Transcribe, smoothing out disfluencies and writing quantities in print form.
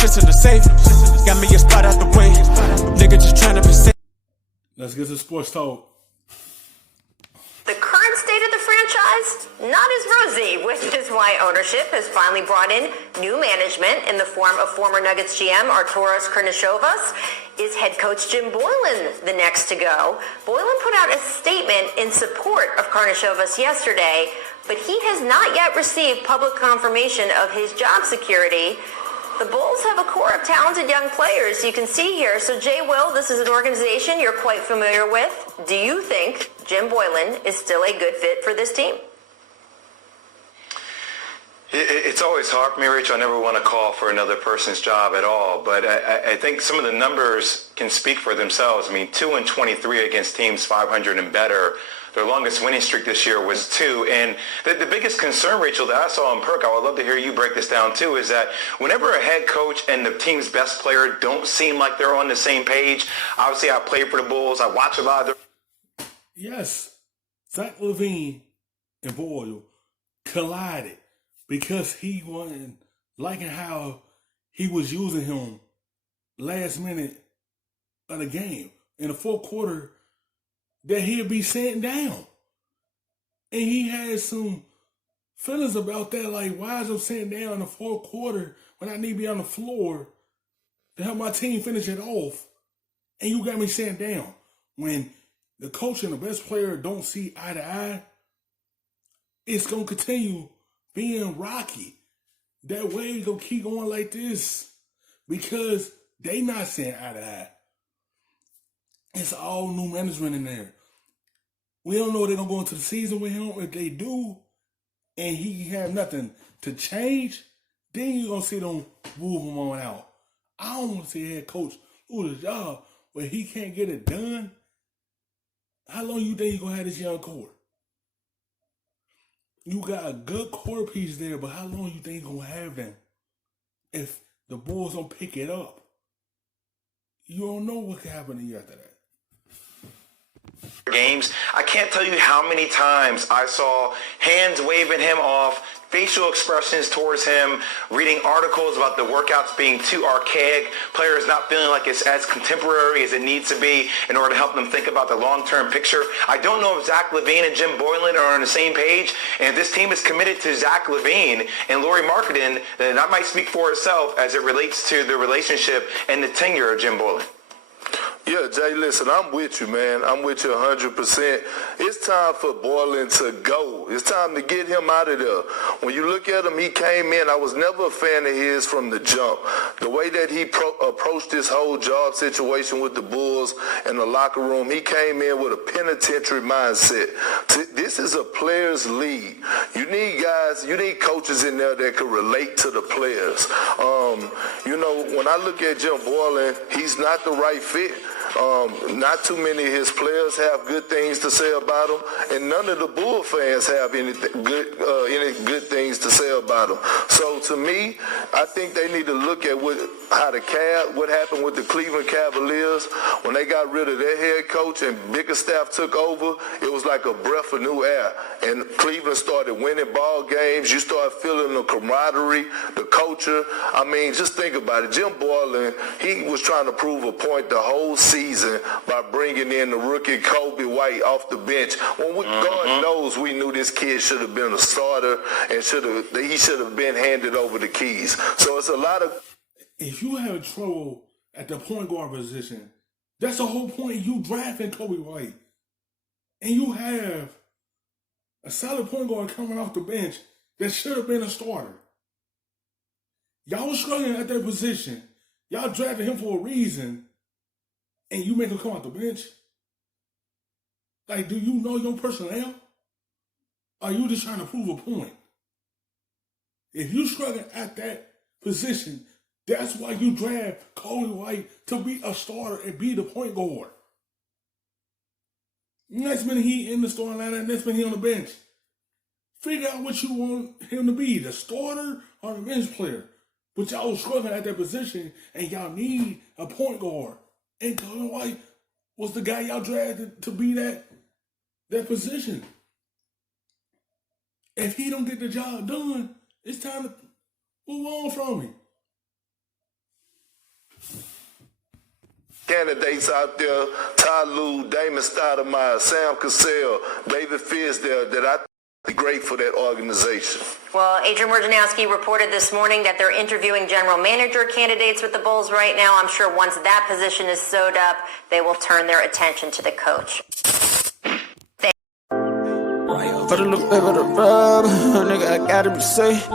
shit's in the safe. Got me a spot out the way. Nigga just tryna be safe. Let's get to sports talk. The current state of the franchise, not as rosy, which is why ownership has finally brought in new management in the form of former Nuggets GM Arturas Karnisovas. Is head coach Jim Boylen the next to go? Boylen put out a statement in support of Karnisovas yesterday, but he has not yet received public confirmation of his job security. The Bulls have a core of talented young players you can see here. So, Jay Will, this is an organization you're quite familiar with. Do you think Jim Boylen is still a good fit for this team? It's always hard for me, Rachel. I never want to call for another person's job at all. But I think some of the numbers can speak for themselves. I mean, 2-23 against teams 500 and better. Their longest winning streak this year was 2. And the biggest concern, Rachel, that I saw in Perk, I would love to hear you break this down too, is that whenever a head coach and the team's best player don't seem like they're on the same page, obviously I play for the Bulls, I watch a lot of their... Yes, Zach LaVine and Boyle collided because he wasn't liking how he was using him last minute of the game. In the fourth quarter, that he'll be sitting down. And he had some feelings about that, like, why is I'm sitting down in the fourth quarter when I need to be on the floor to help my team finish it off, and you got me sitting down? When the coach and the best player don't see eye to eye, it's going to continue being rocky. That way it's going to keep going like this because they not seeing eye to eye. It's all new management in there. We don't know if they're going to go into the season with him. If they do, and he have nothing to change, then you're going to see them move him on out. I don't want to see a head coach lose his job where he can't get it done. How long you think you're going to have this young core? You got a good core piece there, but how long you think you're going to have them if the Bulls don't pick it up? You don't know what can happen to you after that. Games. I can't tell you how many times I saw hands waving him off, facial expressions towards him, reading articles about the workouts being too archaic, players not feeling like it's as contemporary as it needs to be in order to help them think about the long-term picture. I don't know if Zach LaVine and Jim Boylen are on the same page, and if this team is committed to Zach LaVine and Lauri Markkanen, then that might speak for itself as it relates to the relationship and the tenure of Jim Boylen. Yeah, Jay, listen, I'm with you, man. I'm with you 100%. It's time for Boylen to go. It's time to get him out of there. When you look at him, he came in. I was never a fan of his from the jump. The way that he approached this whole job situation with the Bulls and the locker room, he came in with a penitentiary mindset. This is a players' league. You need guys, you need coaches in there that can relate to the players. You know, when I look at Jim Boylen, he's not the right fit. Not too many of his players have good things to say about him, and none of the Bull fans have any good things to say about him. So to me, I think they need to look at what happened with the Cleveland Cavaliers when they got rid of their head coach and Bickerstaff took over. It was like a breath of new air, and Cleveland started winning ball games. You start feeling the camaraderie, the culture. I mean, just think about it. Jim Boylen, he was trying to prove a point the whole season by bringing in the rookie Kobe White off the bench. When God knows we knew this kid should have been a starter and he should have been handed over the keys. So it's a lot of... If you have trouble at the point guard position, that's the whole point. You drafting Kobe White. And you have a solid point guard coming off the bench that should have been a starter. Y'all was struggling at that position. Y'all drafted him for a reason. And you make him come out the bench? Like, do you know your personnel? Or are you just trying to prove a point? If you struggle at that position, that's why you draft Kobe White to be a starter and be the point guard. Next minute he in the starting lineup, next minute he on the bench. Figure out what you want him to be, the starter or the bench player. But y'all struggling at that position and y'all need a point guard. And Kobe White was the guy y'all drafted to be that position. If he don't get the job done, it's time to move on from him. candidates out there, Ty Lue, Damon Stoudemire, Sam Cassell, David Fisdale, that I think are great for that organization. Well, Adrian Wojnarowski reported this morning that they're interviewing general manager candidates with the Bulls right now. I'm sure once that position is sewed up, they will turn their attention to the coach. For the little bit of the rub, nigga, I gotta be safe.